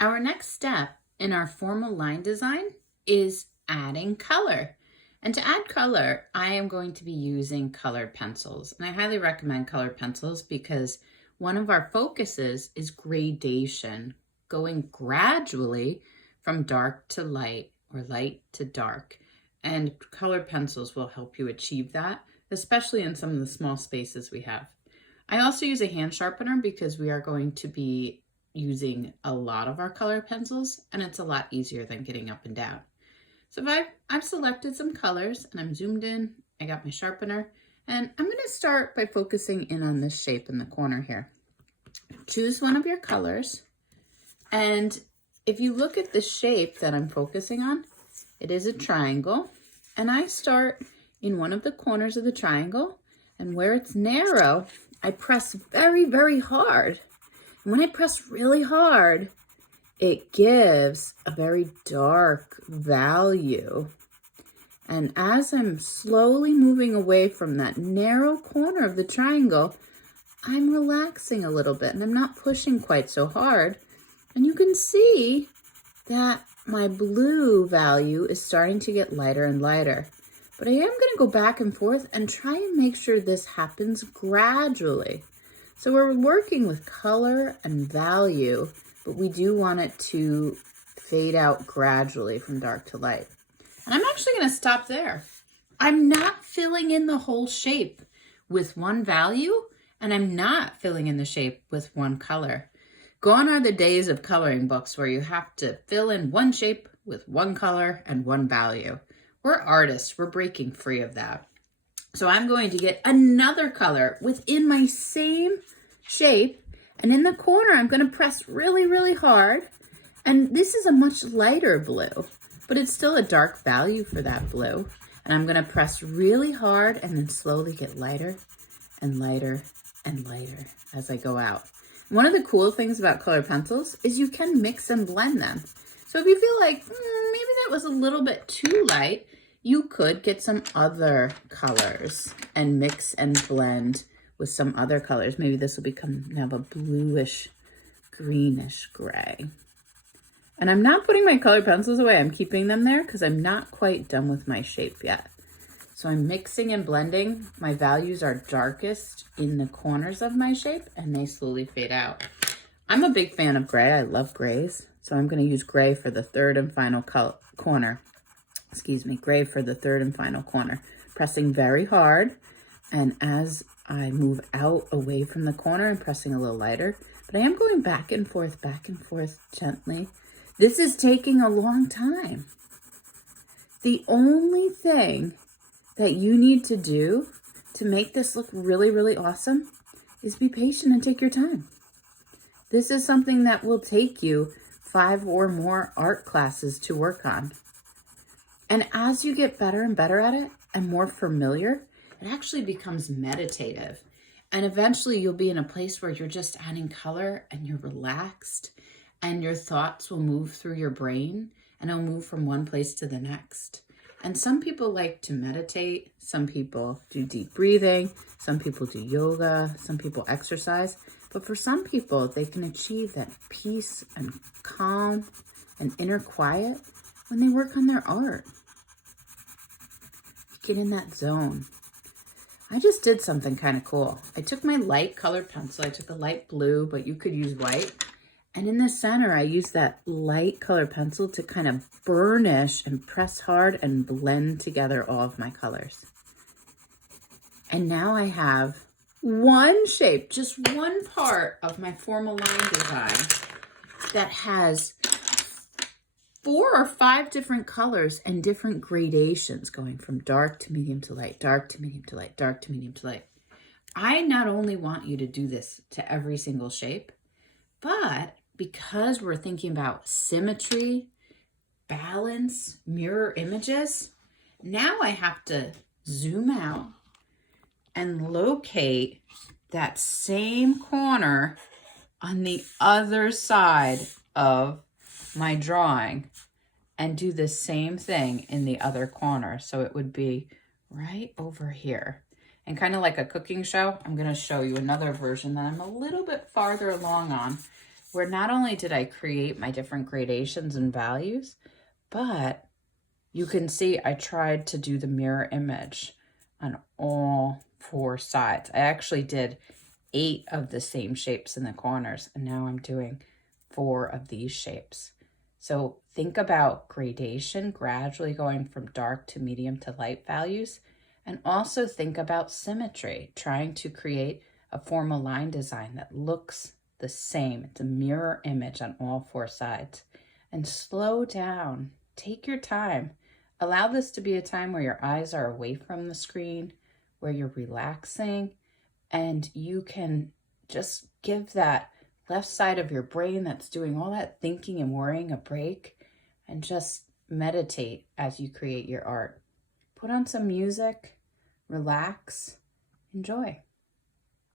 Our next step in our formal line design is adding color. And to add color, I am going to be using colored pencils. And I highly recommend colored pencils because one of our focuses is gradation, going gradually from dark to light or light to dark. And colored pencils will help you achieve that, especially in some of the small spaces we have. I also use a hand sharpener because we are going to be using a lot of our color pencils, and it's a lot easier than getting up and down. So I've selected some colors and I'm zoomed in, I got my sharpener, and I'm gonna start by focusing in on this shape in the corner here. Choose one of your colors, and if you look at the shape that I'm focusing on, it is a triangle, and I start in one of the corners of the triangle, and where it's narrow, I press very, very hard. And when I press really hard, it gives a very dark value. And as I'm slowly moving away from that narrow corner of the triangle, I'm relaxing a little bit and I'm not pushing quite so hard. And you can see that my blue value is starting to get lighter and lighter. But I am going to go back and forth and try and make sure this happens gradually. So we're working with color and value, but we do want it to fade out gradually from dark to light. And I'm actually going to stop there. I'm not filling in the whole shape with one value, and I'm not filling in the shape with one color. Gone are the days of coloring books where you have to fill in one shape with one color and one value. We're artists, we're breaking free of that. So I'm going to get another color within my same shape, and in the corner I'm going to press really, really hard. And this is a much lighter blue, but it's still a dark value for that blue. And I'm going to press really hard and then slowly get lighter and lighter and lighter as I go out. One of the cool things about colored pencils is you can mix and blend them. So if you feel like maybe that was a little bit too light, you could get some other colors and mix and blend with some other colors. Maybe this will become now a bluish, greenish gray. And I'm not putting my colored pencils away. I'm keeping them there because I'm not quite done with my shape yet. So I'm mixing and blending. My values are darkest in the corners of my shape and they slowly fade out. I'm a big fan of gray. I love grays. So I'm going to use gray for the third and final corner. Gray for the third and final corner. Pressing very hard. And as I move out away from the corner, I'm pressing a little lighter. But I am going back and forth gently. This is taking a long time. The only thing that you need to do to make this look really, really awesome is be patient and take your time. This is something that will take you 5 or more art classes to work on. And as you get better and better at it and more familiar, it actually becomes meditative. And eventually you'll be in a place where you're just adding color and you're relaxed and your thoughts will move through your brain and it'll move from one place to the next. And some people like to meditate, some people do deep breathing, some people do yoga, some people exercise. But for some people, they can achieve that peace and calm and inner quiet when they work on their art. Get in that zone. I just did something kind of cool. I took my light colored pencil. I took a light blue, but you could use white. And in the center, I used that light colored pencil to kind of burnish and press hard and blend together all of my colors. And now I have one shape, just one part of my formal line design that has 4 or 5 different colors and different gradations going from dark to medium to light, dark to medium to light, dark to medium to light. I not only want you to do this to every single shape, but because we're thinking about symmetry, balance, mirror images, now I have to zoom out and locate that same corner on the other side of my drawing and do the same thing in the other corner. So it would be right over here. And kind of like a cooking show, I'm going to show you another version that I'm a little bit farther along on where not only did I create my different gradations and values, but you can see I tried to do the mirror image on all 4 sides. I actually did 8 of the same shapes in the corners, and now I'm doing 4 of these shapes. So think about gradation, gradually going from dark to medium to light values, and also think about symmetry, trying to create a formal line design that looks the same. It's a mirror image on all 4 sides. And slow down, take your time. Allow this to be a time where your eyes are away from the screen, where you're relaxing, and you can just give that left side of your brain that's doing all that thinking and worrying a break, and just meditate as you create your art. Put on some music, relax, enjoy.